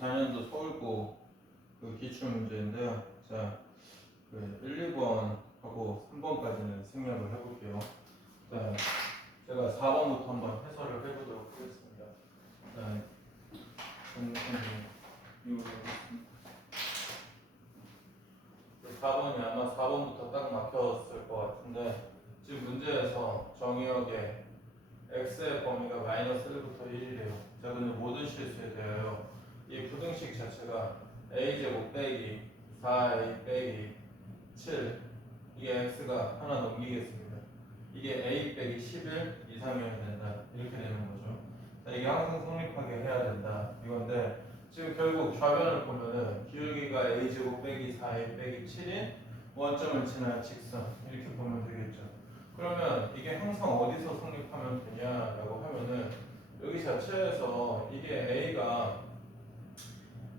2024년도 서울고 그 기출문제인데요. 자, 그 1, 2번하고 3번까지는 생략을 해볼게요. 자, 제가 4번부터 한번 해설을 해보도록 하겠습니다. 자, 이거 4번이 아마 4번부터 딱 막혔을 것 같은데, 지금 문제에서 정의역에 x의 범위가 마이너스 1부터 1이래요. 자, 근데 모든 실수에 대하여 이 부등식 자체가 a제곱 빼기 4a 빼기 7, 이게 x가 하나 넘기겠습니다. 이게 a 빼기 11 이상이어야 된다. 이렇게 되는 거죠. 자, 이게 항상 성립하게 해야 된다. 이건데 지금 결국 좌변을 보면은 기울기가 a제곱 빼기 4a 빼기 7인 원점을 지난 직선, 이렇게 보면 되겠죠. 그러면 이게 항상 어디서 성립하면 되냐라고 하면은 여기 자체에서 이게 a가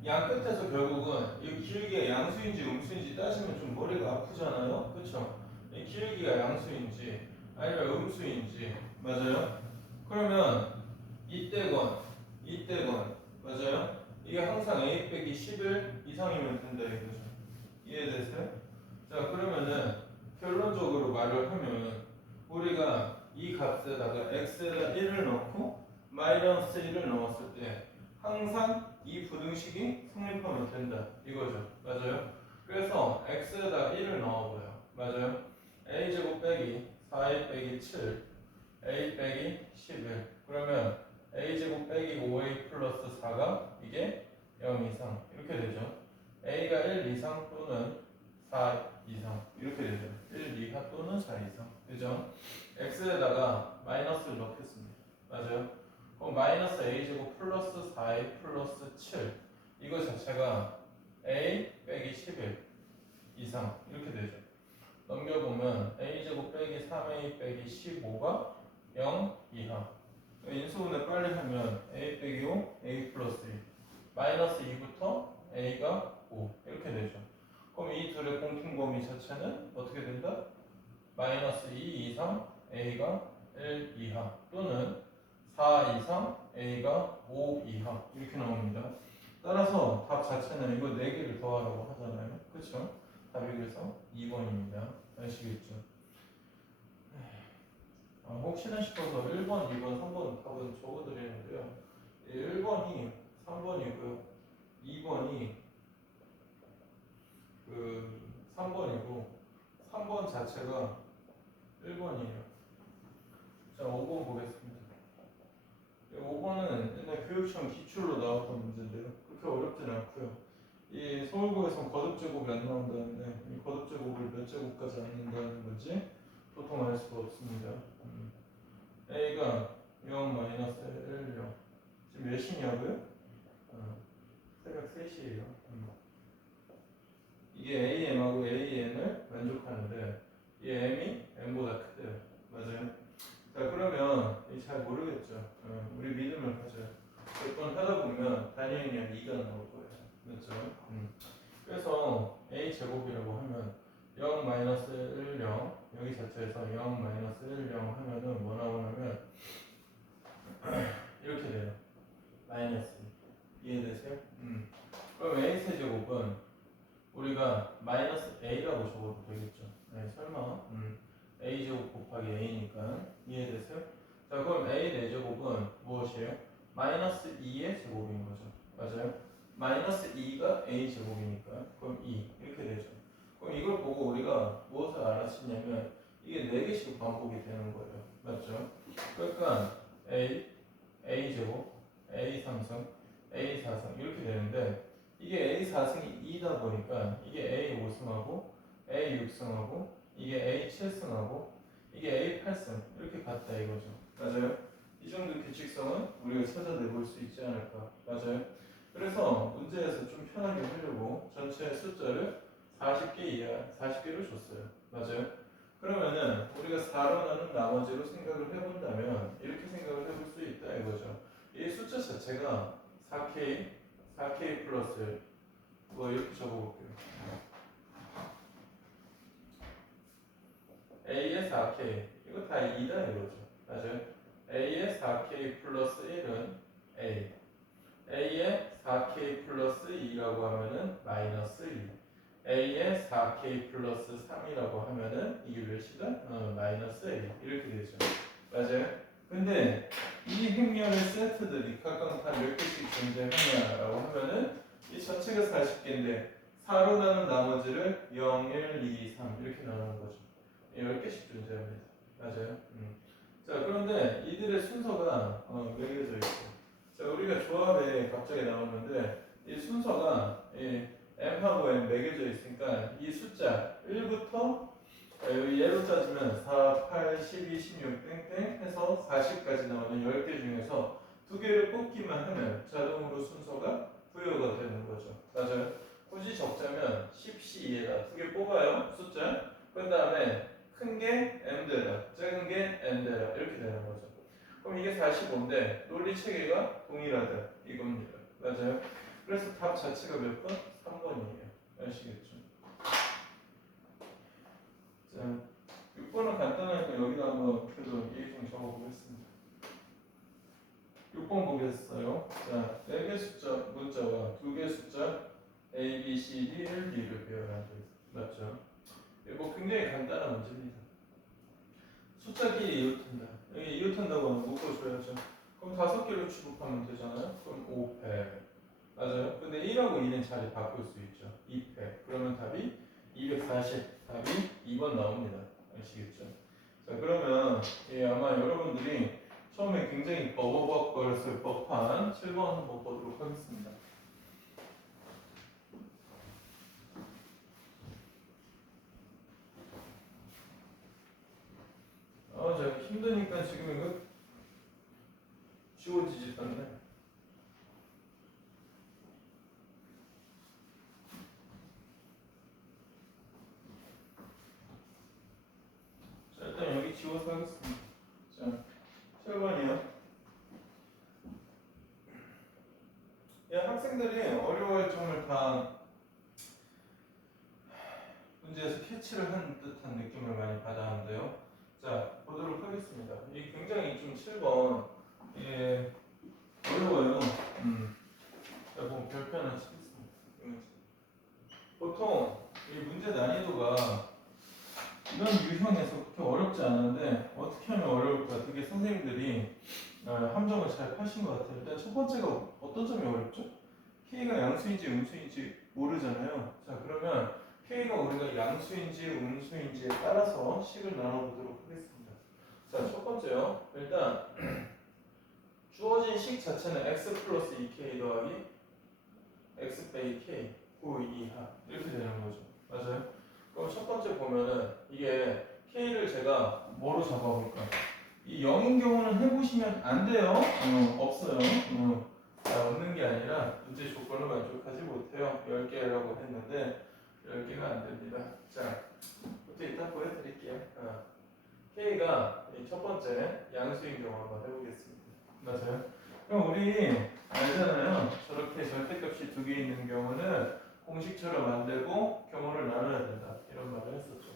양 끝에서 결국은 이 기울기가 양수인지 음수인지 따지면 좀 머리가 아프잖아요. 그쵸? 이 기울기가 양수인지 아니면 음수인지, 맞아요? 그러면 이때건 맞아요? 이게 항상 a 빼기 11 이상이면 된다 이거죠. 이해되세요? 자, 그러면은 결론적으로 말을 하면 우리가 이 값에다가 x에다 1을 넣고 마이너스 1을 넣었을 때 항상 이 부등식이 성립하면 된다 이거죠. 맞아요? 그래서 x에다 1을 넣어봐요. 맞아요? a제곱 빼기 4a 빼기 7 a 빼기 11, 그러면 a제곱 빼기 5a 플러스 4가 이게 0 이상 이렇게 되죠. a가 1 이상 또는 4 이상 이렇게 되죠. 1 이하 또는 4 이상. 그죠? x에다가 마이너스를 넣겠습니다. 맞아요? 그럼 마이너스 a제곱 플러스 4a 플러스 7, 이거 자체가 a 빼기 11 이상 이렇게 되죠. 넘겨보면 a제곱 빼기 3a 빼기 15가 0 이하. 인수분해 빨리 하면 a 빼기 5 a 플러스 1 마이너스 2부터 a가 5 이렇게 되죠. 그럼 이 둘의 공통범위 자체는 어떻게 된다? 마이너스 2 이상 a가 1 이하 또는 4 이상 a가 5 이하 이렇게 나옵니다. 따라서 답 자체는 이거 4개를 더하라고 하잖아요. 그렇죠? 답이 그래서 2번입니다. 아시겠죠? 혹시나 싶어서 1번, 2번, 3번 답은 적어드리는데요. 1번이 3번이고요. 2번이 3번이고 3번 자체가 1번이에요. 자, 5번 보겠습니다. 5번은 옛날 교육시험 기출로 나왔던 문제인데요. 그렇게 어렵진 않고요. 이 서울고에서 거듭제곱이 안 나온다는데 이 거듭제곱을 몇 제곱까지 안 넣는다는 건지 보통 알 수가 없습니다. a가 0 마이너스 1 0, 지금 몇 시냐고요? 새벽 3시에요. 이게 am하고 an을 만족하는데 이 m이 m보다 크대요. 맞아요? 자, 그러면 잘 모르겠죠. 우리 믿음을 가져요. 몇 번 하다 보면 단위행량 2가 나올 거예요. 맞죠? 그래서 a 제곱이라고 하면 0 마이너스 1 0, 여기 자체에서 0 마이너스 1 0 하면은 뭐 나오냐면 이렇게 돼요. 마이너스. 이해되세요? 그럼 a 세제곱은 우리가 마이너스 a라고 적어도 되겠죠. 네, 설마. a 제곱 곱하기 a니까. 이해되세요? 자, 그럼 a 4제곱은 무엇이에요? 마이너스 2의 제곱인 거죠. 맞아요? 마이너스 2가 a 제곱이니까. 그럼 2 이렇게 되죠. 그럼 이걸 보고 우리가 무엇을 알아챘냐면 이게 4개씩 반복이 되는 거예요. 맞죠? 그러니까 a 제곱, a 3승, a 4승 이렇게 되는데 이게 a 4승이 2다 보니까 이게 a 5승하고 a 6승하고 이게 a 7승하고 이게 a 8승 이렇게 같다 이거죠. 맞아요? 이 정도 규칙성은 우리가 찾아내볼 수 있지 않을까. 맞아요? 그래서 문제에서 좀 편하게 하려고 전체 숫자를 40개 이하, 40개로 줬어요. 맞아요? 그러면은 우리가 4로 나눈 나머지로 생각을 해본다면 이렇게 생각을 해볼 수 있다 이거죠. 이 숫자 자체가 4K 플러스 뭐 이렇게 적어볼게요. A의 4K 이거 다 2다 이거죠. 맞아요? A의 4K 플러스 1은 A, A의 4k 플러스 2라고 하면은 마이너스 1. a에 4k 플러스 3이라고 하면은 이게 몇이다? 마이너스 1 이렇게 되죠. 맞아요? 근데 이 행렬의 세트들이 각각 다 몇 개씩 존재하냐라고 하면은 이 전체가 40개인데 4로 나눈 나머지를 0, 1, 2, 3 이렇게 나누는 거죠. 10개씩 존재합니다. 맞아요? 자, 그런데 이들의 순서가 매겨져 있어. 자, 우리가 조합에 갑자기 나오는데 이 순서가 m하고 n 매겨져 있으니까 이 숫자 1부터 예로 따지면 4, 8, 12, 16 땡땡 해서 40까지 나오는 10개 중에서 두 개를 뽑기만 하면 자동으로 순서가 부여가 되는 거죠. 맞아요? 굳이 적자면 10C에다 두 개 뽑아요. 숫자. 그 다음에 큰 게 m대라, 작은 게 n대라 이렇게 되는 거죠. 그럼 이게 45인데 논리 체계가 동일하다 이겁니다. 맞아요? 그래서 답 자체가 몇 번? 3번이에요. 아시겠죠? 자, 6번은 간단하니까 여기다 한번 그래도 얘기 좀 적어보겠습니다. 6번 보겠어요. 자, 4개 숫자 문자와 2개 숫자 A, B, C, D를 D를 배열한 게 맞죠? 이거 굉장히 간단한 문제입니다. 숫자끼리 이웃한다. 여기 이웃한다고 하면 묶어줘야죠. 그럼 5개로 취급하면 되잖아요. 그럼 500. 맞아요. 근데 1하고 2는 자리 바꿀 수 있죠. 200. 그러면 답이 240. 답이 2번 나옵니다. 아시겠죠? 자, 그러면 아마 여러분들이 처음에 굉장히 버벅거렸을 법한 7번 한번 보도록 하겠습니다. 제가 힘드니까 지금 이거 지워지지도 않네. 자, 일단 여기 지워서 하겠습니다. 자, 7번이요. 학생들이 어려워할 점을 다 문제에서 캐치를 한 듯한 느낌을 많이 받았는데요. 자, 보도록 하겠습니다. 이 굉장히 좀 7번 어려워요. 자, 그럼 별표 하나 치겠습니다. 보통 이 문제 난이도가 이런 유형에서 그렇게 어렵지 않은데 어떻게 하면 어려울까? 되게 선생님들이 함정을 잘 파신 것 같아요. 일단 첫 번째가 어떤 점이 어렵죠? K가 양수인지 음수인지 모르잖아요. 자, 그러면 K가 우리가 양수인지 음수인지에 따라서 식을 나눠보도록 하겠습니다. 자, 첫 번째요. 일단 주어진 식 자체는 x 플러스 2k 더하기 x 빼기 k 9 이하 이렇게 되는 거죠. 맞아요? 그럼 첫 번째 보면은 이게 k를 제가 뭐로 잡아볼까? 이 0인 경우는 해보시면 안 돼요. 없어요. 자, 없는 게 아니라 문제 조건을 만족하지 못해요. 10개라고 했는데 10개가 안 됩니다. 자, 부터 일단 보여드릴게요. K가 첫 번째 양수인 경우 한번 해보겠습니다. 맞아요? 그럼 우리 알잖아요. 저렇게 절대값이 두 개 있는 경우는 공식처럼 만들고 경우를 나눠야 된다. 이런 말을 했었죠.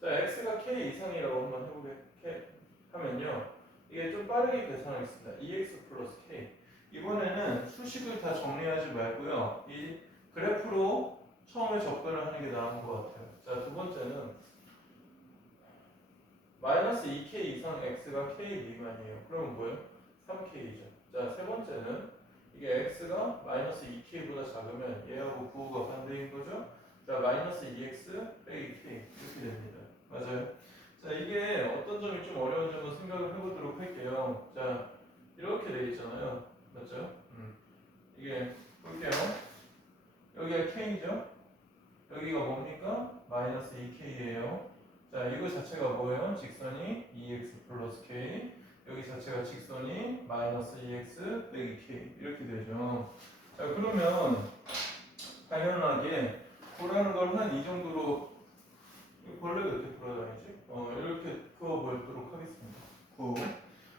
자, x가 k 이상이라고 한번 해보게 하면요. 이게 좀 빠르게 계산하겠습니다. 2x 플러스 k. 이번에는 수식을 다 정리하지 말고요. 이 그래프로 처음에 접근을 하는 게 나은 것 같아요. 자, 두 번째는 마이너스 2k 이상 x가 k 미만이에요. 그러면 뭐예요? 3k죠. 자, 세 번째는 이게 x가 마이너스 2k보다 작으면 얘하고 부호가 반대인 거죠. 자, 마이너스 2x 빼기 k 이렇게 됩니다. 맞아요? 자, 이게 어떤 점이 좀 어려운지 한번 생각을 해보도록 할게요. 자, 이렇게 돼 있잖아요. 맞죠? 이게 볼게요. 여기가 k죠. 여기가 뭡니까? 마이너스 2k예요. 자, 이거 자체가 뭐예요? 직선이 2x 플러스 k. 여기 자체가 직선이 마이너스 2x 빼기 k. 이렇게 되죠. 자, 그러면 당연하게 보라는 걸 한 이 정도로 벌레가 이렇게 돌아다니지? 이렇게 그어보도록 하겠습니다. 9.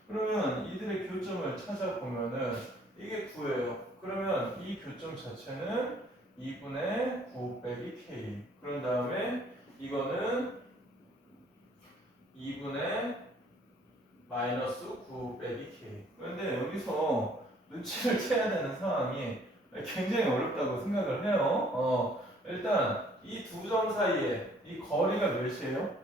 그러면 이들의 교점을 찾아보면은 이게 9예요. 그러면 이 교점 자체는 2분의 9 빼기 k. 그런 다음에 이거는 2분의 마이너스 9 빼기 k. 그런데 여기서 눈치를 채야 되는 상황이 굉장히 어렵다고 생각을 해요. 일단 이 두 점 사이에 이 거리가 몇이에요?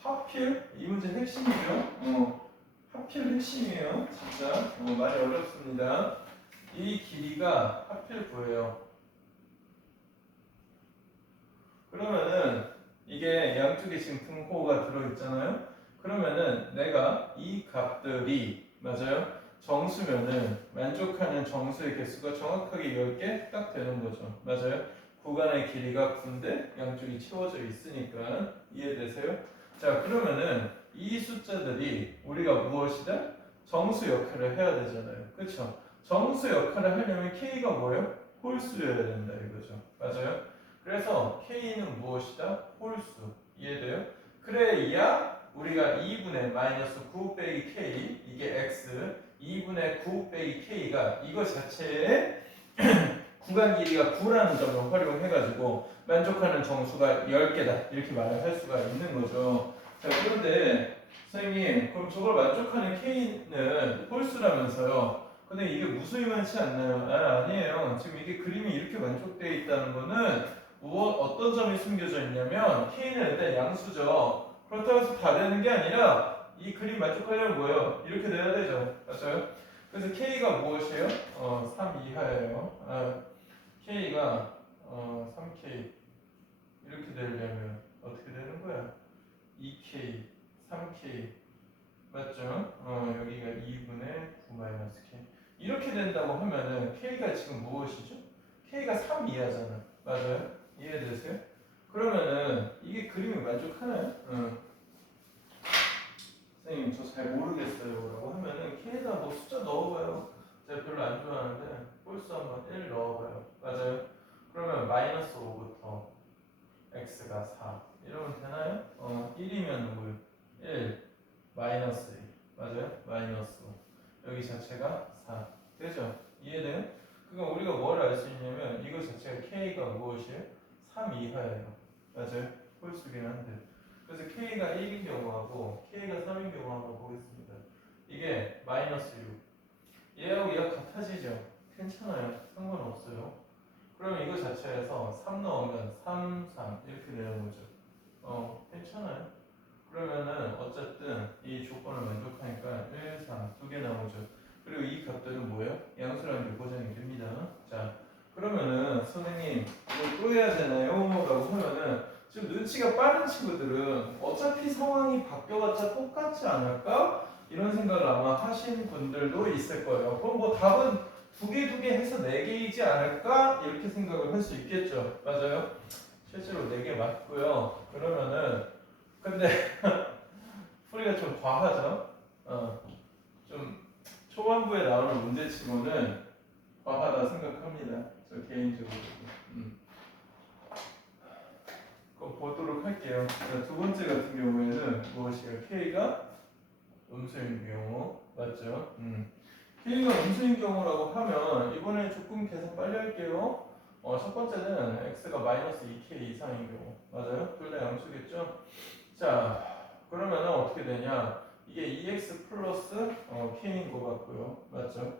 하필 이 문제 핵심이죠. 하필 핵심이에요. 진짜 많이 어렵습니다. 이 길이가 하필 구해요. 그러면은 이게 양쪽에 지금 등호가 들어있잖아요. 그러면은 내가 이 값들이 맞아요? 정수면은 만족하는 정수의 개수가 정확하게 10개 딱 되는 거죠. 맞아요? 구간의 길이가 9인데 양쪽이 채워져 있으니까 이해되세요? 자, 그러면은 이 숫자들이 우리가 무엇이다? 정수 역할을 해야 되잖아요. 그쵸? 정수 역할을 하려면 K가 뭐예요? 홀수여야 된다 이거죠. 맞아요? 그래서 K는 무엇이다? 홀수. 이해돼요? 그래야 우리가 2분의 마이너스 9 빼기 K 이게 X 2분의 9 빼기 K가 이거 자체에 구간 길이가 9라는 점을 활용해가지고 만족하는 정수가 10개다 이렇게 말을 할 수가 있는 거죠. 자, 그런데 선생님 그럼 저걸 만족하는 K는 홀수라면서요. 근데 이게 무수히만치 않나요? 아니에요. 지금 이게 그림이 이렇게 만족되어 있다는 거는 어떤 점이 숨겨져 있냐면 K는 일단 양수죠. 그렇다고 해서 다 되는 게 아니라 이 그림 만족하려면 뭐예요? 이렇게 돼야 되죠. 맞아요? 그래서 K가 무엇이에요? 3 이하예요. K가 3K 이렇게 되려면 어떻게 되는 거야? 2K, 3K 맞죠? 여기가 2분의 9-K 이렇게 된다고 하면은 K가 지금 무엇이죠? K가 3 이하잖아. 맞아요? 이해되세요? 그러면은 이게 그림이 만족하나요? 선생님 저 잘 모르겠어요 라고 하면은 K에다 뭐 숫자 넣어봐요. 제가 별로 안 좋아하는데 홀수 한번 1 넣어봐요. 맞아요? 그러면 마이너스 5부터 x가 4 이러면 되나요? 1이면 뭐 1 마이너스 1 맞아요? 마이너스 5 여기 자체가 4 되죠? 이해돼요? 그러니까 우리가 뭘 알 수 있냐면 이거 자체가 K가 무엇이에요? 3 이하예요. 맞아요? 홀수긴 한데 그래서 K가 1인 경우하고 K가 3인 경우하고 보겠습니다. 이게 마이너스 6 얘하고 얘가 같아지죠? 괜찮아요. 상관없어요. 그러면 이거 자체에서 3 넣으면 3, 3 이렇게 되는 거죠. 괜찮아요. 그러면은 어쨌든 이 조건을 만족하니까 1, 3 두 개 나오죠. 그리고 이 값들은 뭐예요? 양수라는 게 보장이 됩니다. 자, 그러면은 선생님 이걸 또 해야 되나요? 라고 하면은 지금 눈치가 빠른 친구들은 어차피 상황이 바뀌어봤자 똑같지 않을까? 이런 생각을 아마 하신 분들도 있을 거예요. 그럼 뭐 답은 두 개 해서 4개이지 않을까? 이렇게 생각을 할 수 있겠죠. 맞아요? 실제로 4개 맞고요. 그러면은 근데 풀이가 좀 과하죠? 좀 초반부에 나오는 문제치고는 과하다 생각합니다. 저 개인적으로. 그럼 보도록 할게요. 자, 두 번째 같은 경우에는 무엇이에요? K가 음수인 경우 맞죠? K가 음수인 경우라고 하면 이번에 조금 계산 빨리 할게요. 첫 번째는 x가 마이너스 2k 이상인 경우 맞아요? 둘 다 양수겠죠? 자 그러면 어떻게 되냐 이게 2x 플러스 k인 것 같고요 맞죠?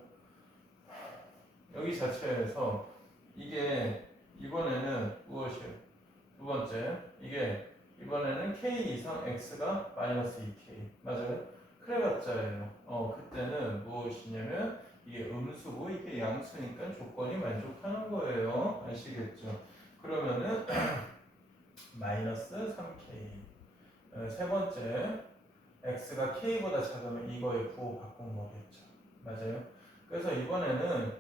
여기 자체에서 이게 이번에는 무엇이에요? 두 번째 이게 이번에는 k 이상 x가 마이너스 2k 맞아요? 그래봤자예요. 그때는 무엇이냐면 이게 음수고 이게 양수니까 조건이 만족하는 거예요. 아시겠죠? 그러면은 마이너스 3k 세 번째 x가 k보다 작으면 이거에 부호 바꾼 거겠죠. 맞아요? 그래서 이번에는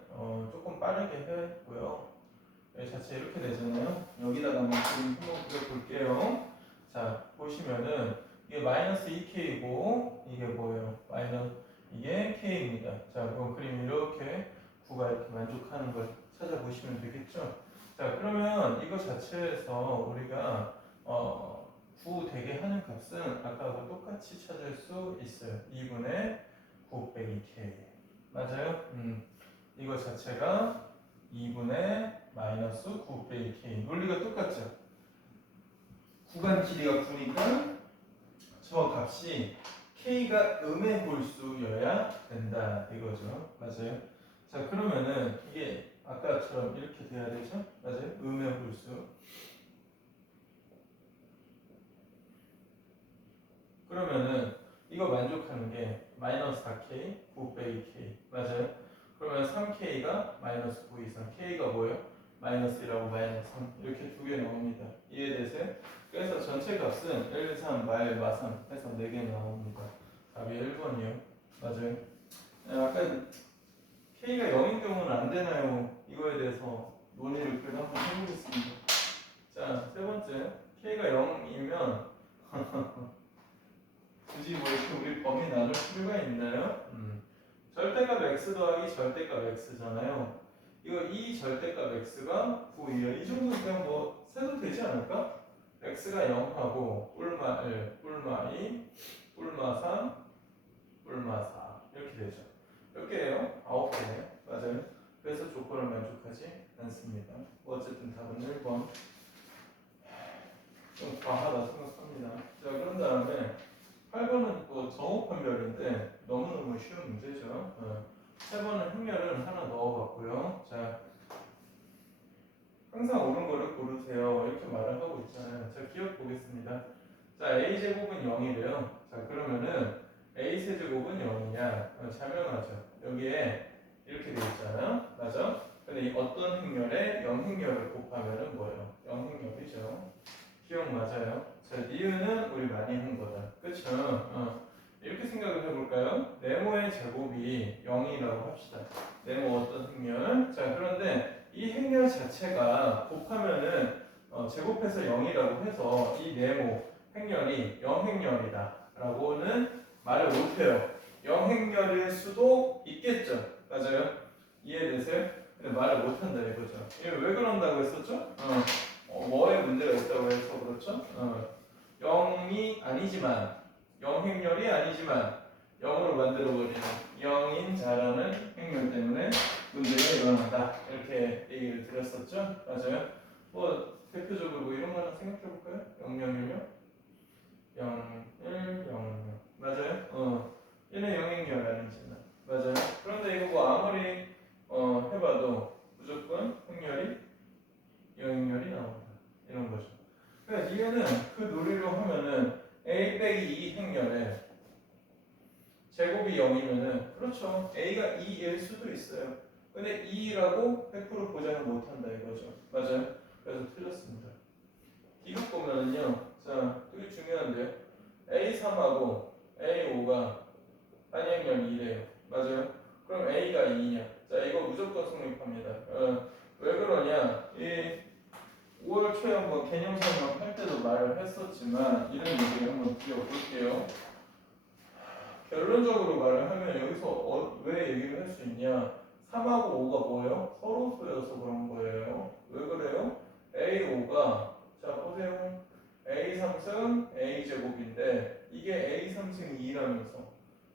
조금 빠르게 했고요. 여기 자체 이렇게 되잖아요. 여기다가 한번 그림 한번 그려볼게요. 자 보시면은 이게 마이너스 2k이고 이게 뭐예요? 이게 k입니다. 자 그럼 그림 이렇게 구가 이렇게 만족하는 걸 찾아보시면 되겠죠. 자 그러면 이거 자체에서 우리가 구 되게 하는 값은 아까하고 똑같이 찾을 수 있어요. 2분의 9 빼기 k 맞아요? 이거 자체가 2분의 마이너스 9 빼기 k 논리가 똑같죠? 구간 길이가 9니까 저 값이 k가 음의 홀수여야 된다 이거죠. 맞아요? 자 그러면은 이게 아까처럼 이렇게 돼야 되죠? 맞아요? 음의 홀수. 그러면은 이거 만족하는 게 마이너스 4k, 9 빼기 k. 맞아요? 그러면 3k가 마이너스 9 이상. k가 뭐예요? 마이너스 1하고 마이너스 3. 이렇게 두 개 나옵니다. 이해되세요? 그래서 전체 값은 1, 3, 마삼 해서 4개 나옵니다. 답이 1번이요. 맞아요? 아까 k가 0인 경우는 안 되나요? 이거에 대해서 논의를 그래도 한번 해보겠습니다. 자, 세 번째. k가 0이면 굳이 뭐 이렇게 우리 범위 나눌 필요가 있나요? 절대값 x 더하기 절대값 x잖아요. 이거 이 절대값 x가 9이요. 이 정도는 그냥 뭐 세도 되지 않을까? x가 0하고 뿔마 1, 뿔마 2, 뿔마 3, 뿔마 4 이렇게 되죠. 몇 개예요? 9개네요. 맞아요. 그래서 조건을 만족하지 않습니다. 어쨌든 답은 1번. 좀 과하다 생각합니다. 자, 그런 다음에 8번은 또 정옥분별인데 너무너무 쉬운 문제죠. 3번은 행렬을 하나 넣어봤고요. 자, 항상 옳은 거를 고르세요. 이렇게 말을 하고 있잖아요. 자, 기억 보겠습니다. 자, a제곱은 0이래요. 자, 그러면은 a세제곱은 0이냐? 자명하죠. 여기에 이렇게 돼 있잖아요. 맞아? 근데 이 어떤 행렬에 0행렬을 곱하면은 뭐예요? 0행렬이죠. 기억 맞아요. 자, 니은은 우리 많이 한 거다. 그쵸? 이렇게 생각을 해볼까요? 네모의 제곱이 0이라고 합시다. 네모 어떤 행렬? 자, 그런데 이 행렬 자체가 곱하면은 제곱해서 0이라고 해서 이 네모 행렬이 0행렬이다 라고는 말을 못해요. 0행렬일 수도 있겠죠. 맞아요? 이해되세요? 근데 말을 못한다 이거죠. 이게 왜 그런다고 했었죠? 뭐에 문제가 있다고 해서 그렇죠? 0이 아니지만 0행렬이 아니지만 0으로 만들어버리는 0인 자라는 행렬 때문에 문제가 일어난다 이렇게 얘기를 드렸었죠? 맞아요? 뭐 대표적으로 뭐 이런 거 하나 생각해볼까요? 0, 0, 1, 0, 1, 0, 맞아요? 얘는 0행렬 아니잖아. 맞아요? 그런데 이거 뭐 아무리 해봐도 무조건 행렬이 0행렬이 나온다 이런 거죠. 그러니까 얘는 그 논리로 하면은 a 빼기 2 행렬에 제곱이 0이면은 그렇죠. a가 2일 수도 있어요. 근데 2라고 100% 보장을 못한다 이거죠. 맞아요? 그래서 틀렸습니다. 이거 보면은요. 자, 되게 중요한데요. a3하고 a5가 한행렬 2래요. 맞아요? 그럼 a가 2냐? 자, 이거 무조건 성립합니다. 왜 그러냐? 이 5월 초에 한번 개념 설명할 때도 말을 했었지만 이런 얘기를 한번 드려볼게요. 결론적으로 말을 하면 여기서 왜 얘기를 할 수 있냐? 3하고 5가 뭐예요? 서로소여서 그런 거예요. 왜 그래요? A5가 자 보세요. A3승 A제곱인데 이게 A3승 2라면서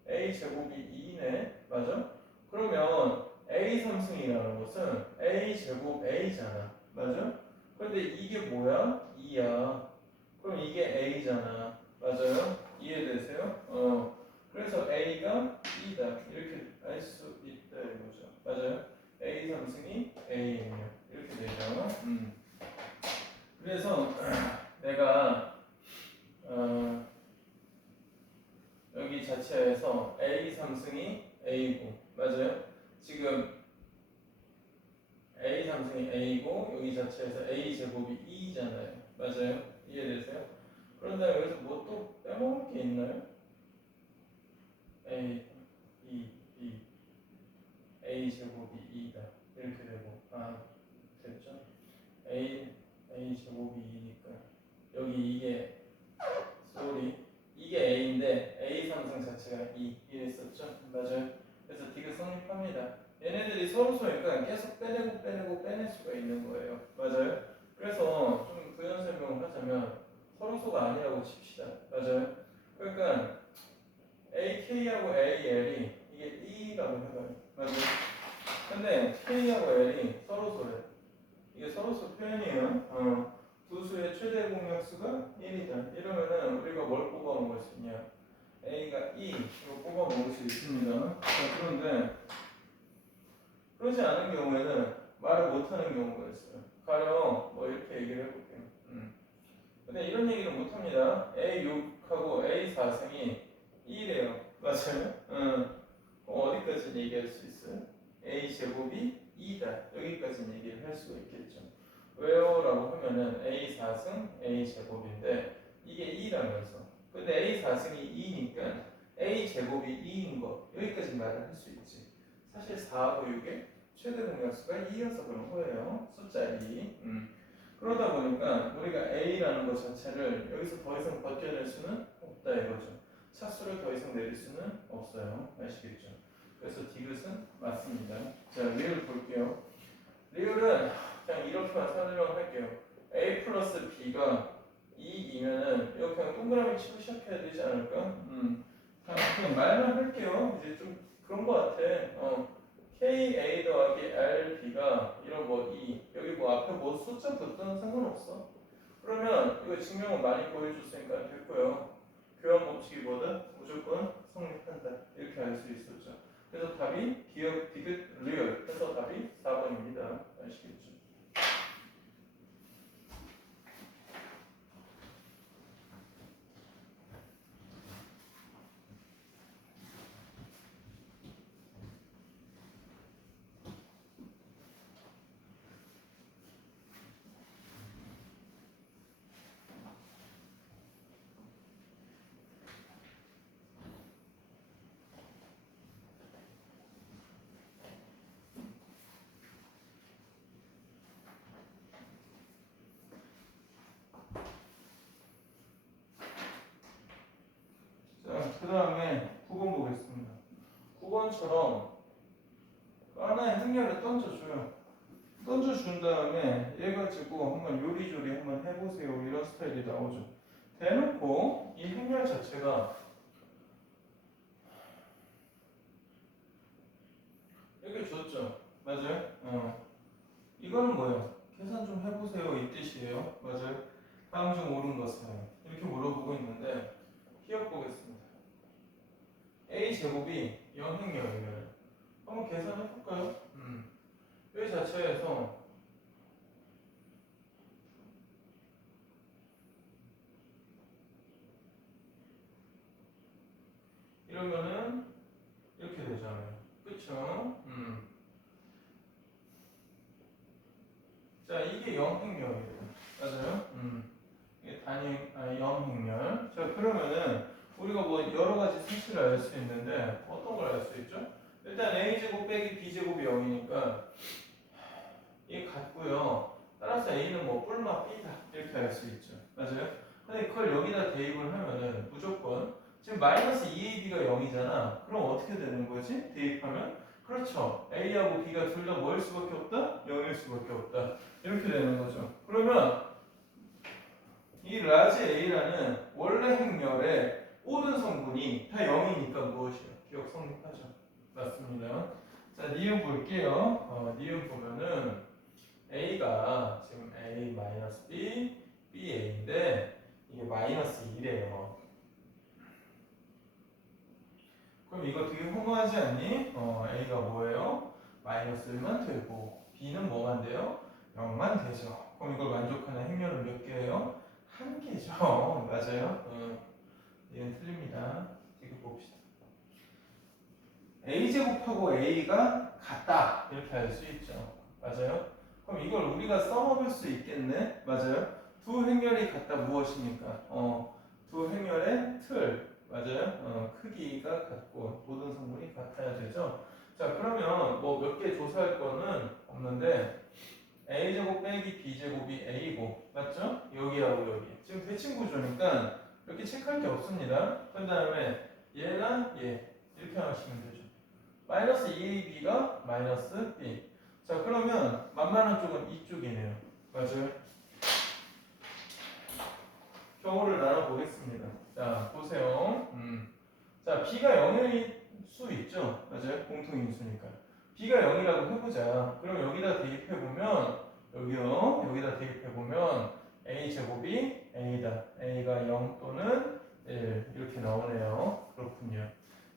A제곱이 2네. 맞아? 그러면 A3승이라는 것은 A제곱 A잖아. 맞아? 근데 이게 뭐야? 2야. 그럼 이게 A잖아. 맞아요? 이해되세요? 그래서 A가 2다. 이렇게 알 수 있다 이거죠. 맞아요? A 3승이 A예요. 이렇게 되죠. 그래서 내가 여기 자체에서 A 3승이 A고 맞아요? 지금 A 3승이 A고 여기 자체에서 A 제곱이 2잖아요. 맞아요? 이해되세요? 그런데 여기서 뭐 또 빼먹을 게 있나요? A, 2, B, A 제곱이 2다. 이렇게 되고, 됐죠? A 제곱이 2니까. 여기 이게 A인데, A 삼성 자체가 2. 이랬었죠? 맞아요? 그래서 D가 성립합니다. 얘네들이 서로소니까 계속 빼낼 수가 있는 거예요. 맞아요? 그래서 좀 부연 설명을 하자면, 서로소가 아니라고 칩시다. 맞아요? 그러니까, AK하고 AL이 이게 2라고 해봐요. 맞아요? 근데 K하고 L이 서로소래. 이게 서로소 표현이에요. 두 수의 최대 공약수가 1이다. 이러면은 우리가 뭘 뽑아 먹을 수 있냐? A가 2 이거 뽑아 먹을 수 있습니다. 자, 그런데 그렇지 않은 경우에는 말을 못하는 경우가 있어요. 가령 뭐 이렇게 얘기를 해볼게요. 근데 이런 얘기는 못합니다. A6하고 A4승이 2래요. 맞아요? 어디까지 얘기할 수 있어요? A제곱이 2다. 여기까지 얘기를 할 수가 있겠죠. 왜요? 라고 하면은 A4승 A제곱인데 이게 2라면서. 근데 A4승이 2니까 A제곱이 2인 거. 여기까지 말을 할 수 있지. 사실 4하고 6의 최대 공약수가 2여서 그런 거예요. 숫자 2. 그러다 보니까 우리가 A라는 것 자체를 여기서 더 이상 벗겨낼 수는 없다 이거죠. 차수를 더 이상 내릴 수는 없어요. 아시겠죠? 그래서 디귿은 맞습니다. 자, 리을 볼게요. 리을은 그냥 이렇게만 설명할게요. A 플러스 B가 2이면은 이거 그냥 동그라미 치고 시작해야 되지 않을까? 그냥 말만 할게요. 이제 좀 그런 거 같아. KA 더하기 RB가 이런 뭐 2, 여기 뭐 앞에 뭐 숫자 붙든 상관없어. 그러면 이거 증명은 많이 보여줬으니까 됐고요. 교환 법칙이보다 무조건 성립한다. 이렇게 알 수 있었죠. 그래서 답이 기억, 디귿, 리얼 해서 답이 4번입니다. 아시겠죠? 자, 그 다음에 9번 보겠습니다. 9번처럼 하나의 행렬을 던져줘요. 던져준 다음에 얘 가지고 한번 요리조리 한번 해보세요. 이런 스타일이 나오죠. 대놓고 이 행렬 자체가 이렇게 줬죠. 맞아요? 이거는 뭐예요? 계산 좀 해보세요. 이 뜻이에요. 맞아요? 다음 중 옳은 것은 이렇게 물어보고 있는데 기억 보겠습니다. A 제곱이 0행렬이면 한번 계산해 볼까요? 이 자체에서 이러면은 이렇게 되잖아요. 그쵸? 자, 이게 0행렬이에요. 맞아요? 이게 단위, 0행렬. 자, 그러면은 우리가 뭐 여러 가지 수치를 알 수 있는데 어떤 걸 알 수 있죠? 일단 A제곱 빼기 B제곱이 0이니까 이게 같고요. 따라서 A는 뭐 뿔마 B다. 이렇게 알 수 있죠. 맞아요? 근데 그걸 여기다 대입을 하면은 무조건 지금 마이너스 2AB가 0이잖아. 그럼 어떻게 되는 거지? 대입하면? 그렇죠. A하고 B가 둘 다 뭐일 수밖에 없다? 0일 수밖에 없다. 이렇게 되는 거죠. 그러면 이 라지 A라는 원래 행렬의 모든 성분이 다 0이니까 무엇이요? 기억 성립하죠. 맞습니다. 자, 니은 볼게요. 니은 보면은 A가 지금 A-B, BA인데 이게 마이너스 2래요. 그럼 이거 되게 허무하지 않니? A가 뭐예요? 마이너스 1만 되고 B는 뭐만 돼요? 0만 되죠. 그럼 이걸 만족하는 행렬은 몇 개예요? 한 개죠. 맞아요? 얘는 틀립니다. 이거 봅시다. A제곱하고 A가 같다. 이렇게 알 수 있죠. 맞아요? 그럼 이걸 우리가 써먹을 수 있겠네? 맞아요? 두 행렬이 같다 무엇입니까? 두 행렬의 틀. 맞아요? 크기가 같고 모든 성분이 같아야 되죠. 자, 그러면 뭐 몇 개 조사할 거는 없는데 A제곱 빼기 B제곱이 A고 맞죠? 여기하고 여기 지금 대칭 구조니까 이렇게 체크할 게 없습니다. 그 다음에 얘랑 얘 이렇게 하시면 되죠. 마이너스 2AB가 마이너스 B. 자, 그러면 만만한 쪽은 이쪽이네요. 맞아요? 경우를 나눠보겠습니다. 자, 보세요. 자, B가 0일 수 있죠? 맞아요? 공통인수니까. B가 0이라고 해보자. 그럼 여기다 대입해보면, 여기요. 여기다 대입해보면, A제곱이 A다. A가 0 또는 1. 이렇게 나오네요. 그렇군요.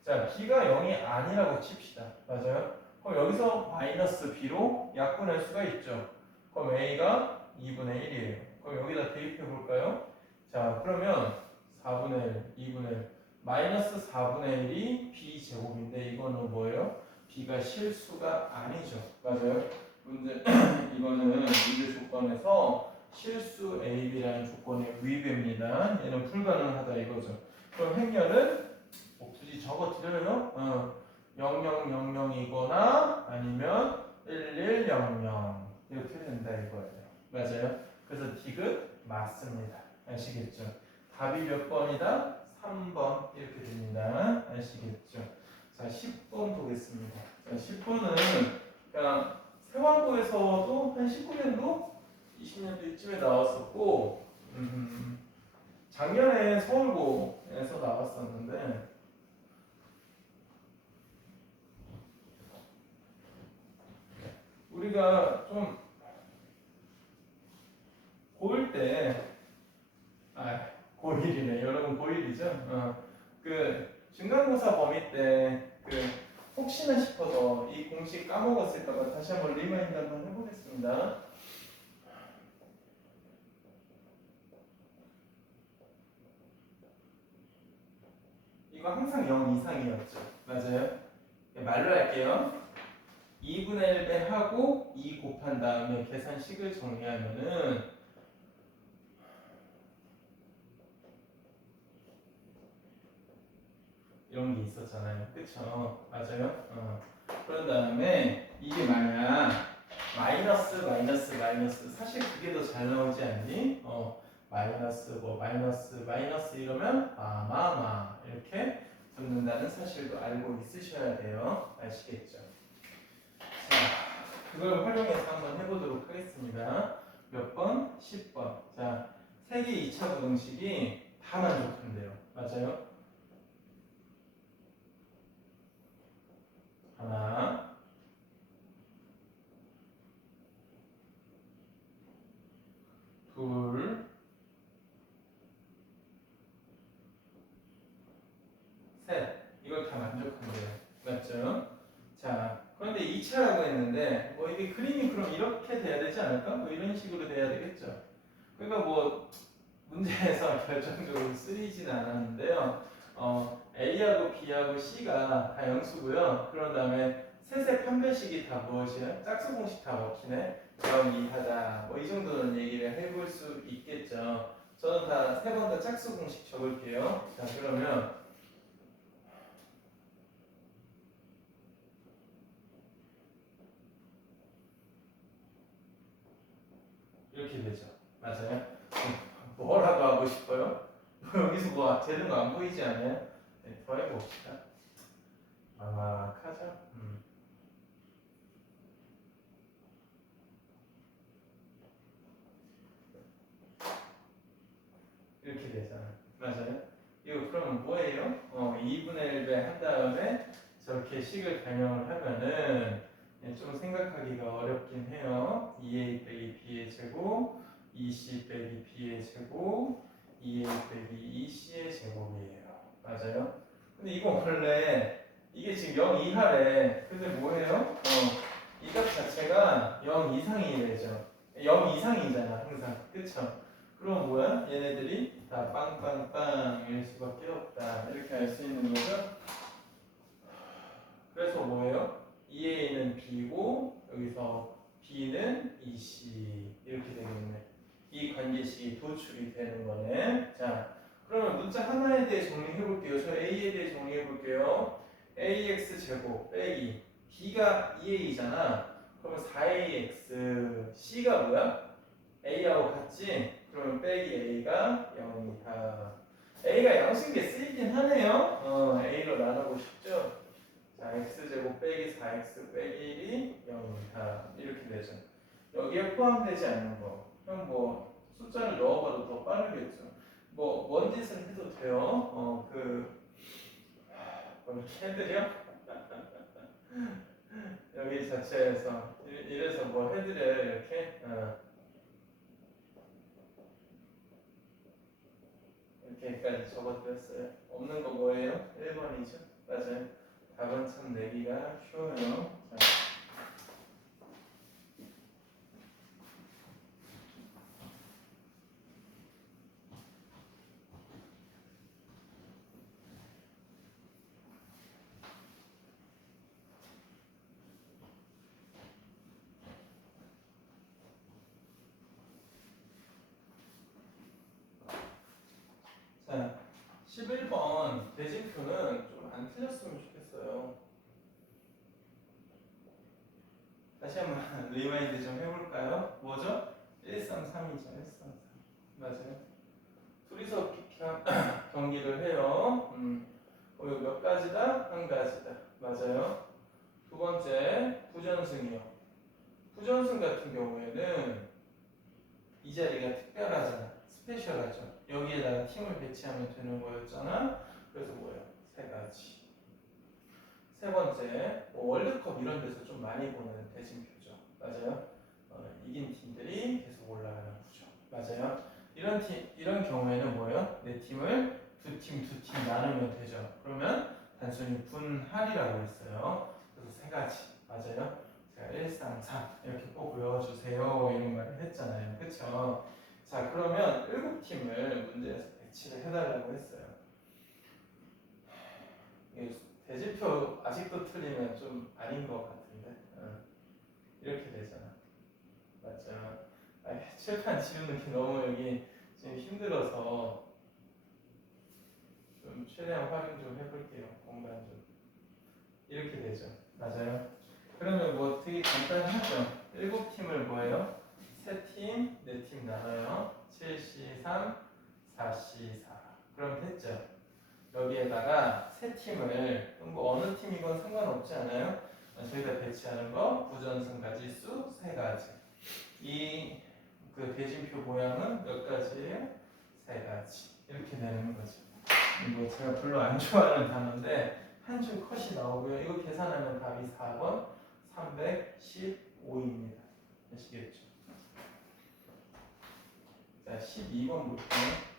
자, B가 0이 아니라고 칩시다. 맞아요? 그럼 여기서 마이너스 b로 약분할 수가 있죠. 그럼 a가 2분의 1이에요. 그럼 여기다 대입해 볼까요? 자, 그러면 4분의 1, 2분의 1, 마이너스 4분의 1이 b제곱인데 이거는 뭐예요? b가 실수가 아니죠. 맞아요? 문제 이거는 문제 조건에서 실수 a, b라는 조건에 위배입니다. 얘는 불가능하다 이거죠. 그럼 행렬은 굳이 적어 드려요. 0000이거나 아니면 1100 이렇게 된다 이거예요. 맞아요? 그래서 디귿 맞습니다. 아시겠죠? 답이 몇 번이다? 3번 이렇게 됩니다. 아시겠죠? 자, 10번 보겠습니다. 자, 10번은 그냥 세왕고에서도 한 19년도, 20년도 이쯤에 나왔었고 작년에 서울고에서 나왔었는데 우리가 좀 고1 때, 고1이네. 여러분 고1이죠? 그 중간고사 범위 때 그 혹시나 싶어서 이 공식 까먹었을까봐 다시 한번 리마인드 한번 해보겠습니다. 이거 항상 0 이상이었죠. 맞아요? 말로 할게요. 2분의 1배 하고 2 곱한 다음에 계산식을 정리하면은 이런 게 있었잖아요. 그쵸? 맞아요? 그런 다음에 이게 만약 마이너스 사실 그게 더 잘 나오지 않니? 마이너스 이러면 마마 이렇게 붙는다는 사실도 알고 있으셔야 돼요. 아시겠죠? 자, 그걸 활용해서 한번 해보도록 하겠습니다. 몇 번? 10번. 자, 세계 2차 부등식이 다 만족한대요. 맞아요? 하나, 둘, 셋. 이걸 다 만족한대요. 맞죠? 자, 그런데 2차라고 했는데 뭐 이게 그림이 그럼 이렇게 돼야 되지 않을까? 뭐 이런 식으로 돼야 되겠죠. 그러니까 뭐 문제에서 결정적으로 쓰이진 않았는데요. A하고 B하고 C가 다 영수고요. 그런 다음에 셋의 판별식이 다 무엇이에요? 짝수 공식 다 먹히네. 영이하다. 뭐 이 정도는 얘기를 해볼 수 있겠죠. 저는 다 세 번 다 짝수 공식 적을게요. 자, 그러면 이렇게 되죠. 맞아요? 뭐라도 하고 싶어요? 여기서 뭐 되는 거 안 보이지 않아요? 네, 더 해봅시다. 막막하죠? 이렇게 되잖아요. 맞아요? 이거 그러면 뭐예요? 2분의 1배 한 다음에 저렇게 식을 변형을 하면은 좀 생각하기가 어렵긴 해요. 2a 빼기 b의 제곱, 2c 빼기 b의 제곱, 2a 빼기 2c의 제곱이에요. 맞아요? 근데 이거 원래 이게 지금 0 이하래. 근데 뭐예요? 이 값 자체가 0 이상이 되죠. 0 이상이잖아, 항상. 그쵸? 그럼 뭐야? 얘네들이 다 빵빵빵일 수밖에 없다. 이렇게 알 수 있는 거죠. 그래서 뭐예요? 2a는 b고 여기서 b는 2c 이렇게 되겠네. 이 관계식이 도출이 되는 거네. 자, 그러면 문자 하나에 대해 정리해 볼게요. 저 a에 대해 정리해 볼게요. ax 제곱 빼기 b가 2a잖아. 그러면 4ax c가 뭐야? a하고 같지? 그러면 빼기 a가 0이다. a가 양수인게 쓰이긴 하네요. a로 나누고 싶죠? 자, x제곱 빼기 4x 빼기 1이 0이다. 이렇게 되죠. 여기에 포함되지 않는 거. 그럼 뭐 숫자를 넣어봐도 더 빠르겠죠. 뭔 짓을 해도 돼요. 이렇게 해드려? 여기 자체에서 이래서 뭐 해드려요 이렇게? 이렇게까지 적어드렸어요. 없는 거 뭐예요? 1번이죠. 맞아요. 답은 참 내기가 쉬워요. 자. 11번 대진표는 좀 안 틀렸으면 좋겠어요. 다시 한번 리마인드 좀 해볼까요? 뭐죠? 133이죠. 133. 맞아요. 둘이서 경기를 해요. 여기 몇 가지다? 한 가지다. 맞아요. 두 번째, 부전승이요. 부전승 같은 경우에는 이 자리가 특별하잖아. 스페셜하죠. 여기에다가 팀을 배치하면 되는 거였잖아. 그래서 뭐예요? 세 가지. 세 번째, 뭐 월드컵 이런 데서 좀 많이 보는 대진표죠. 맞아요. 이긴 팀들이 계속 올라가는 구조. 맞아요. 이런 경우에는 뭐예요? 네 팀을 두 팀 나누면 되죠. 그러면 단순히 분할이라고 했어요. 그래서 세 가지. 맞아요. 제가 1, 3, 4 이렇게 꼭 외워주세요. 이런 말을 했잖아요. 그쵸? 자, 그러면 7팀을 문제에서 배치를 해달라고 했어요. 대지표 아직도 틀리면 좀 아닌 것 같은데. 이렇게 되잖아. 맞죠? 칠판 지우는 게 너무 여기 지금 힘들어서 좀 최대한 활용 좀 해볼게요. 공간 좀. 이렇게 되죠. 맞아요. 그러면 뭐 되게 간단하죠. 7팀을 뭐예요? 3팀, 4팀 나눠요. 7C3, 4C4. 그럼 됐죠. 여기에다가 3팀을 뭐 어느 팀이건 상관없지 않아요? 저희가 배치하는 거 부전승 가지수 3가지. 이 그 대진표 모양은 몇 가지예요? 3가지. 이렇게 되는 거죠. 이거 제가 별로 안 좋아하는 단어인데 한 줄 컷이 나오고요. 이거 계산하면 답이 4번 315입니다. 아시겠죠? 자, 12번 볼게요.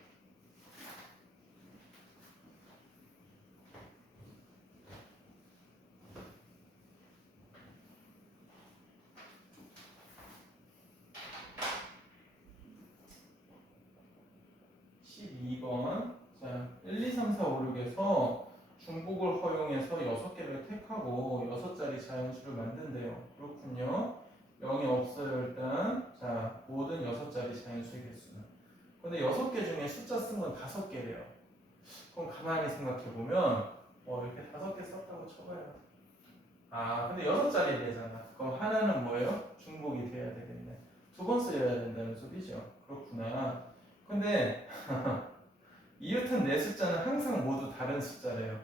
자, 1, 2, 3, 4, 5, 6에서 중복을 허용해서 6개를 택하고 6자리 자연수를 만든대요. 그렇군요. 0이 없어요, 일단. 자, 모든 6자리 자연수의 개수는. 근데 6개 중에 숫자 쓴 건 5개래요. 그럼 가만히 생각해보면, 이렇게 5개 썼다고 쳐봐요. 근데 6자리 되잖아. 그럼 하나는 뭐예요? 중복이 돼야 되겠네. 2번 쓰여야 된다는 소리죠. 그렇구나. 근데, 이웃한 네 숫자는 항상 모두 다른 숫자래요.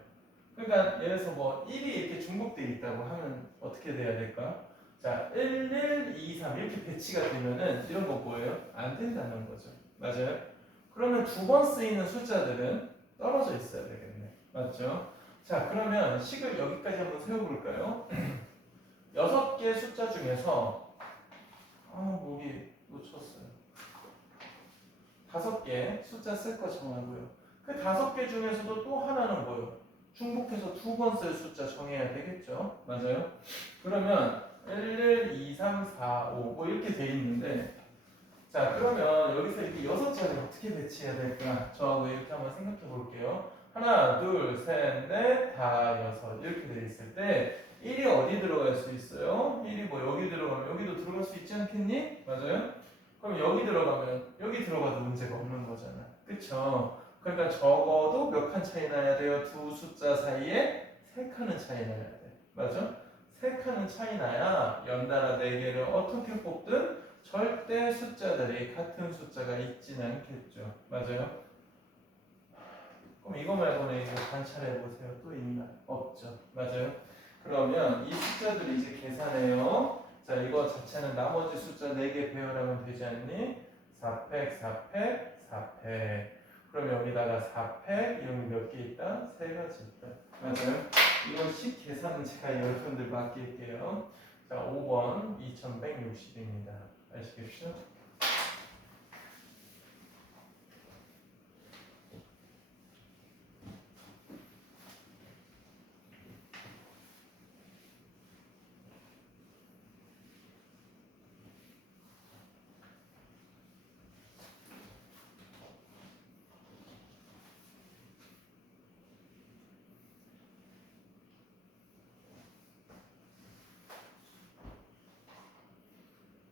그러니까 예를 들어서 뭐 1이 이렇게 중복되어 있다고 하면 어떻게 돼야 될까? 자, 1, 1, 2, 3 이렇게 배치가 되면은 이런 거 뭐예요? 안 된다는 거죠. 맞아요? 그러면 2번 쓰이는 숫자들은 떨어져 있어야 되겠네. 맞죠? 자, 그러면 식을 여기까지 한번 세워볼까요? 6개 숫자 중에서 목이 놓쳤어요. 5개 숫자 쓸 거 정하고요. 그 5개 중에서도 또 하나는 뭐예요? 중복해서 2번 쓸 숫자 정해야 되겠죠? 맞아요? 그러면 1, 1, 2, 3, 4, 5 뭐 이렇게 돼 있는데 자 그러면 여기서 이렇게 6자리 어떻게 배치해야 될까? 저하고 이렇게 한번 생각해 볼게요. 하나, 둘, 셋, 넷, 다, 6 이렇게 돼 있을 때 1이 어디 들어갈 수 있어요? 1이 뭐 여기 들어가면 여기도 들어갈 수 있지 않겠니? 맞아요? 그럼 여기 들어가면 여기 들어가도 문제가 없는 거잖아. 그쵸? 그러니까 적어도 몇 칸 차이 나야 돼요? 두 숫자 사이에 3칸은 차이 나야 돼. 맞아? 3칸은 차이 나야 연달아 4개를 어떻게 뽑든 절대 숫자들이 같은 숫자가 있지는 않겠죠. 맞아요? 그럼 이거 말고는 이제 관찰해 보세요. 또 있나? 없죠. 맞아요? 그러면 이 숫자들을 이제 계산해요. 자, 이거 자체는 나머지 숫자 4개 배열하면 되지 않니? 4팩, 4팩, 4팩. 그럼 여기다가 4팩 이런 게 몇 개 있다? 3가지 있다. 맞아요? 이건 식 계산은 제가 여러분들 맡길게요. 자, 5번 2160입니다. 아시겠죠?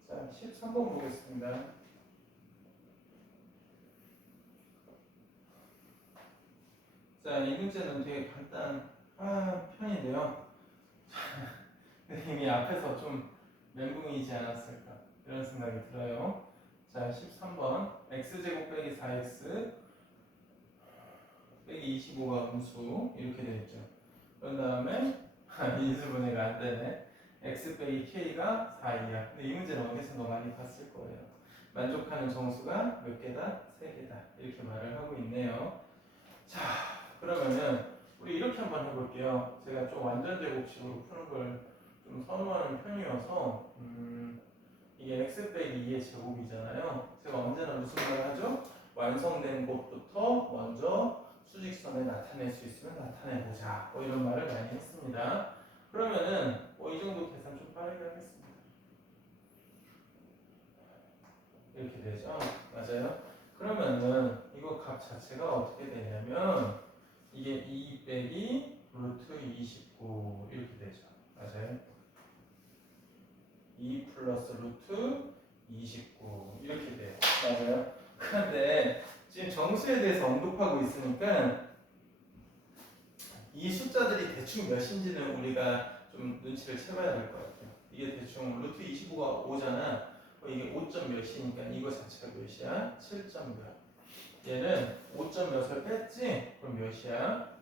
자, 13번 보겠습니다. 일단 이 문제는 되게 간단한 편인데요. 이미 앞에서 좀 멘붕이지 않았을까 이런 생각이 들어요. 자, 13번 x제곱 빼기 4x 빼기 25가 음수 이렇게 되어 있죠. 그 다음에 인수분해가 안 되네. x 빼기 k가 4이야. 근데 이 문제는 어디선가 많이 봤을 거예요. 만족하는 정수가 몇 개다? 3개다. 이렇게 말을 하고 있네요. 자, 그러면은 우리 이렇게 한번 해볼게요. 제가 좀 완전 제곱식으로 푸는 걸 좀 선호하는 편이어서 이게 x 빼기 2의 제곱이잖아요. 제가 언제나 무슨 말을 하죠? 완성된 것부터 먼저 수직선에 나타낼 수 있으면 나타내보자. 뭐 이런 말을 많이 했습니다. 그러면은 이 정도 계산 좀 빠르게 하겠습니다. 이렇게 되죠? 맞아요? 그러면은 이거 값 자체가 어떻게 되냐면 이게 2 빼기 루트 29 이렇게 되죠. 맞아요? 2 플러스 루트 29 이렇게 돼요. 맞아요? 그런데 지금 정수에 대해서 언급하고 있으니까 이 숫자들이 대충 몇인지는 우리가 좀 눈치를 채봐야 될 것 같아요. 이게 대충 루트 25가 5잖아. 이게 5점 몇이니까 이거 자체가 몇이야? 7점 몇. 얘는 5점 몇을 뺐지? 그럼 몇이야?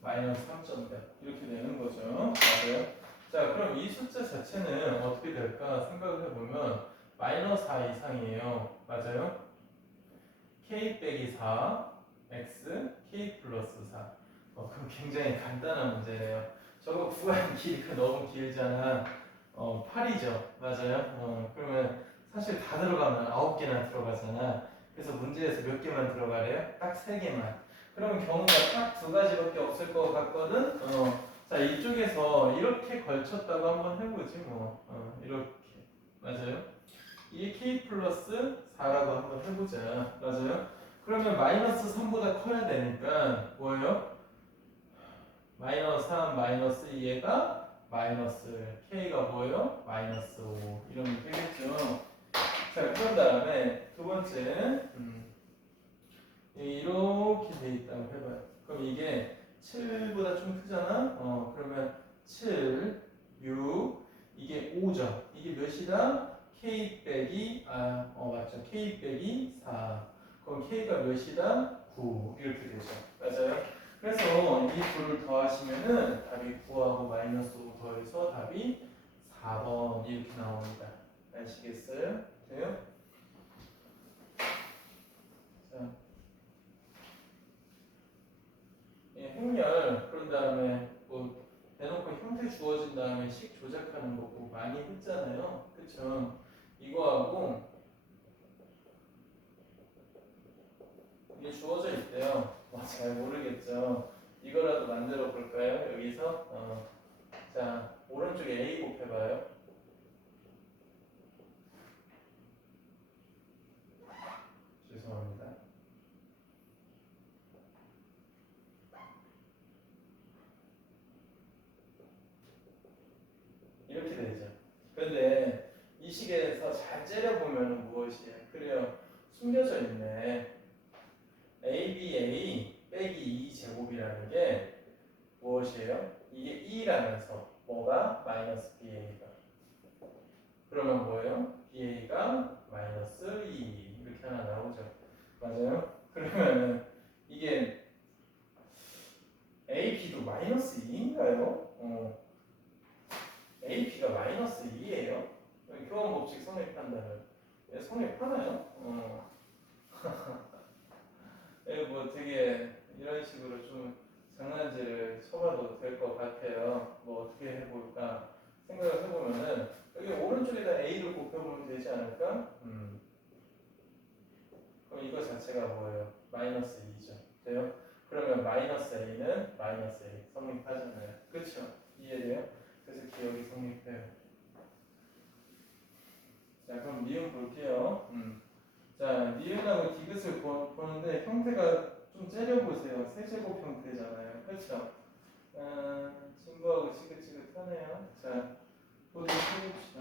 마이너스 3점 몇. 이렇게 되는 거죠. 맞아요? 자, 그럼 이 숫자 자체는 어떻게 될까 생각을 해보면 마이너스 4 이상이에요. 맞아요? k 빼기 4 x k 플러스 4. 그럼 굉장히 간단한 문제네요. 저거 구한 길이가 너무 길잖아. 8이죠. 맞아요? 그러면 사실 다 들어가면 9개나 들어가잖아. 그래서 문제에서 몇 개만 들어가래요? 딱 3개만. 그러면 경우가 딱 2가지밖에 없을 것 같거든? 자, 이쪽에서 이렇게 걸쳤다고 한번 해보지 뭐. 이렇게. 맞아요? 이게 k 플러스 4라고 한번 해보자. 맞아요? 그러면 마이너스 3보다 커야 되니까 뭐예요? 마이너스 3, 마이너스 2가 마이너스 k가 뭐예요? 마이너스 5 이러면 되겠죠. 자, 그런 다음에 두 번째는 이렇게 돼 있다고 해봐요. 그럼 이게 7보다 좀 크잖아? 그러면 7, 6, 이게 5죠. 이게 몇이다? k 빼기, 맞죠. k 빼기 4. 그럼 k가 몇이다? 9. 이렇게 되죠. 맞아요? 그래서 이 둘을 더하시면은 답이 9하고 마이너스 5 더해서 답이 4번 이렇게 나옵니다. 아시겠어요? 돼요? 자. 행렬 그런 다음에 뭐 대놓고 형태 주어진 다음에 식 조작하는 거 뭐 많이 했잖아요. 그쵸? 이거하고 이게 주어져 있대요. 잘 모르겠죠. 이거라도 만들어 볼까요? 여기서 자, 오른쪽에 A 곱해봐요. 죄송합니다. 이렇게 되죠. 그런데 이 식에서 잘 째려보면 무엇이에요? 그래요. 숨겨져 있네. ABA 빼기 2제곱이라는 게 무엇이에요? 이게 2라면서 뭐가? 마이너스 BA가. 그러면 뭐예요? BA가 마이너스 2 이렇게 하나 나오죠. 맞아요? 그러면 이게 AB도 마이너스 2인가요? AB가 마이너스 2예요? 교환 법칙 성립한다면 성립하나요? 뭐 되게 이런 식으로 좀 장난질을 쳐봐도 될 것 같아요. 뭐 어떻게 해볼까 생각을 해보면은 여기 오른쪽에다 A를 곱해보면 되지 않을까? 그럼 이거 자체가 뭐예요? 마이너스 2죠. 돼요? 그러면 마이너스 A는 마이너스 A 성립하잖아요. 그렇죠? 이해돼요? 그래서 기억이 성립해요. 자, 그럼 니은 볼게요. 자, 니은하고 디귿을 보는데 형태가 좀 째려보세요. 세제곱 형태잖아요. 그렇죠? 친구하고 지긋지긋하네요. 자, 보도록 해봅시다.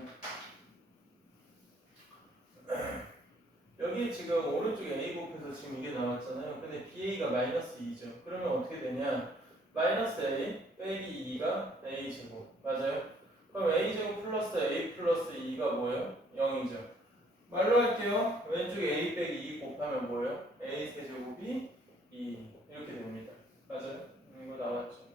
여기 지금 오른쪽에 A 곱해서 지금 이게 나왔잖아요. 근데 BA가 마이너스 2죠. 그러면 어떻게 되냐? 마이너스 A 빼기 2가 A 제곱. 맞아요? 그럼 A 제곱 플러스 A 플러스 2가 뭐예요? 0이죠. 말로 할게요. 왼쪽에 A 빼기 2 곱하면 뭐예요? A 세제곱이 2 이렇게 됩니다. 맞아요? 이거 나왔죠.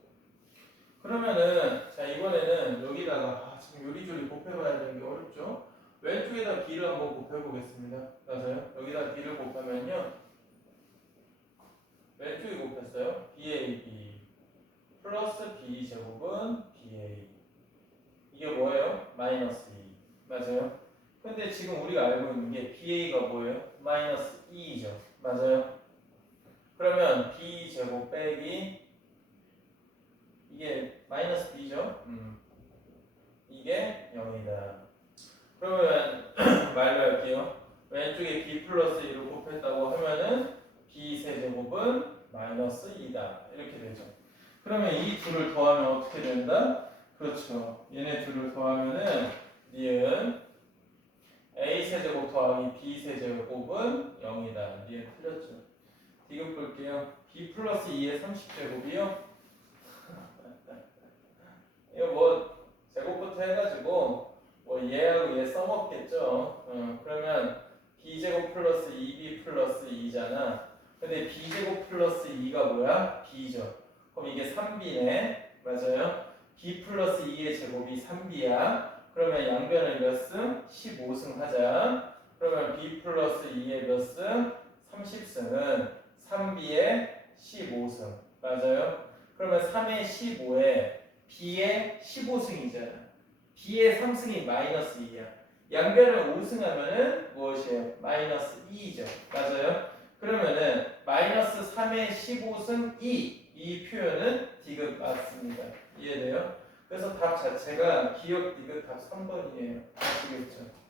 그러면은 자 이번에는 여기다가 지금 요리조리 곱해봐야 되는 게 어렵죠? 왼쪽에다 b를 한번 곱해보겠습니다. 맞아요? 여기다 b를 곱하면요 왼쪽에 곱했어요. BAB 플러스 B 제곱은 BA 이게 뭐예요? 마이너스 2 맞아요? 근데 지금 우리가 알고 있는 게 BA가 뭐예요? 마이너스 2죠. 맞아요? 그러면 B 제곱 빼기 이게 마이너스 B죠? 이게 0이다. 그러면 말로 할게요. 왼쪽에 B 플러스 1을 곱했다고 하면은 B 세제곱은 마이너스 2다. 이렇게 되죠. 그러면 이 둘을 더하면 어떻게 된다? 그렇죠. 얘네 둘을 더하면은 니은 A 세제곱 더하기 B 세제곱은 0이다. 니은 틀렸죠. 디귿 볼게요. B 플러스 2의 30제곱이요. 이거 뭐 제곱부터 해가지고 뭐 얘하고 얘 써먹겠죠. 그러면 b제곱 플러스 2b 플러스 2잖아. 근데 b제곱 플러스 2가 뭐야? b죠. 그럼 이게 3b네. 맞아요? b 플러스 2의 제곱이 3b야. 그러면 양변을 몇 승? 15승 하자. 그러면 b 플러스 2의 몇 승? 30승은 3b의 15승. 맞아요? 그러면 3의 15에 B의 15승이잖아. B의 3승이 마이너스 2야. 양변을 5승하면은 무엇이에요? 마이너스 2죠. 맞아요? 그러면은 마이너스 3의 15승 2. 이 표현은 디귿 맞습니다. 이해돼요? 그래서 답 자체가 기억 디귿 답 3번이에요. 아시겠죠?